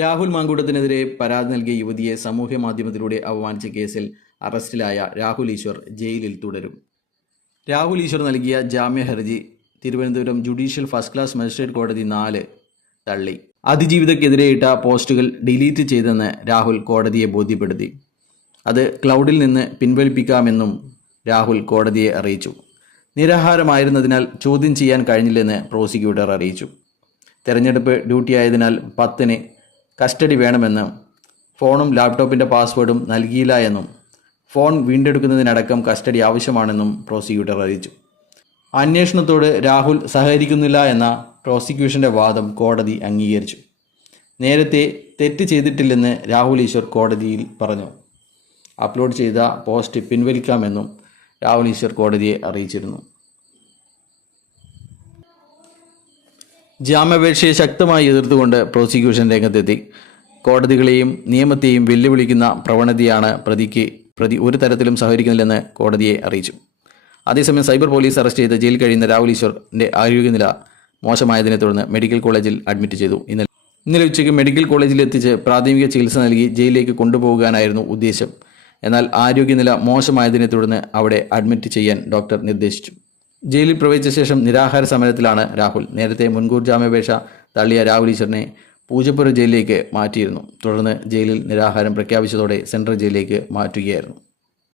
രാഹുൽ മാങ്കൂട്ടത്തിനെതിരെ പരാതി നൽകിയ യുവതിയെ സാമൂഹ്യ മാധ്യമത്തിലൂടെ അപമാനിച്ച കേസിൽ അറസ്റ്റിലായ രാഹുൽ ഈശ്വർ ജയിലിൽ തുടരും. രാഹുൽ ഈശ്വർ നൽകിയ ജാമ്യ ഹർജി Thiruvananthapuram judicial first class magistrate കോടതി 4 തള്ളി. അതിജീവിതയ്ക്കെതിരെ ഇട്ട പോസ്റ്റുകൾ ഡിലീറ്റ് ചെയ്തെന്ന് രാഹുൽ കോടതിയെ ബോധ്യപ്പെടുത്തി. അത് ക്ലൗഡിൽ നിന്ന് പിൻവലിപ്പിക്കാമെന്നും രാഹുൽ കോടതിയെ അറിയിച്ചു. നിരാഹാരമായിരുന്നതിനാൽ ചോദ്യം ചെയ്യാൻ കഴിഞ്ഞില്ലെന്ന് പ്രോസിക്യൂട്ടർ അറിയിച്ചു. തെരഞ്ഞെടുപ്പ് ഡ്യൂട്ടിയായതിനാൽ 10-ന് കസ്റ്റഡി വേണമെന്നും ഫോണും ലാപ്ടോപ്പിൻ്റെ പാസ്വേഡും നൽകിയില്ല എന്നും ഫോൺ വീണ്ടെടുക്കുന്നതിനടക്കം കസ്റ്റഡി ആവശ്യമാണെന്നും പ്രോസിക്യൂട്ടർ അറിയിച്ചു. അന്വേഷണത്തോട് രാഹുൽ സഹകരിക്കുന്നില്ല എന്ന പ്രോസിക്യൂഷൻ്റെ വാദം കോടതി അംഗീകരിച്ചു. നേരത്തെ തെറ്റ് ചെയ്തിട്ടില്ലെന്ന് രാഹുൽ ഈശ്വർ കോടതിയിൽ പറഞ്ഞു. അപ്ലോഡ് ചെയ്ത പോസ്റ്റ് പിൻവലിക്കാമെന്നും രാഹുൽ ഈശ്വർ കോടതിയെ അറിയിച്ചിരുന്നു. ജാമ്യാപേക്ഷയെ ശക്തമായി എതിർത്തുകൊണ്ട് പ്രോസിക്യൂഷൻ രംഗത്തെത്തി. കോടതികളെയും നിയമത്തെയും വെല്ലുവിളിക്കുന്ന പ്രവണതയാണ് പ്രതി ഒരു തരത്തിലും സഹകരിക്കുന്നില്ലെന്ന് കോടതിയെ അറിയിച്ചു. അതേസമയം സൈബർ പോലീസ് അറസ്റ്റ് ചെയ്ത് ജയിലിൽ കഴിയുന്ന രാഹുൽ ഈശ്വറിൻ്റെ ആരോഗ്യനില മോശമായതിനെ തുടർന്ന് മെഡിക്കൽ കോളേജിൽ അഡ്മിറ്റ് ചെയ്തു. ഇന്നലെ ഉച്ചയ്ക്ക് മെഡിക്കൽ കോളേജിൽ എത്തിച്ച് പ്രാഥമിക ചികിത്സ നൽകി ജയിലിലേക്ക് കൊണ്ടുപോകാനായിരുന്നു ഉദ്ദേശം. എന്നാൽ ആരോഗ്യനില മോശമായതിനെ തുടർന്ന് അവിടെ അഡ്മിറ്റ് ചെയ്യാൻ ഡോക്ടർ നിർദ്ദേശിച്ചു. ജയിലിൽ പ്രവേശിച്ച ശേഷം നിരാഹാര സമരത്തിലാണ് രാഹുൽ. നേരത്തെ മുൻകൂർ ജാമ്യാപേക്ഷ തള്ളിയ രാഹുൽ ഈശ്വറിനെ പൂജപ്പുര ജയിലിലേക്ക് മാറ്റിയിരുന്നു. തുടർന്ന് ജയിലിൽ നിരാഹാരം പ്രഖ്യാപിച്ചതോടെ സെൻട്രൽ ജയിലിലേക്ക് മാറ്റുകയായിരുന്നു.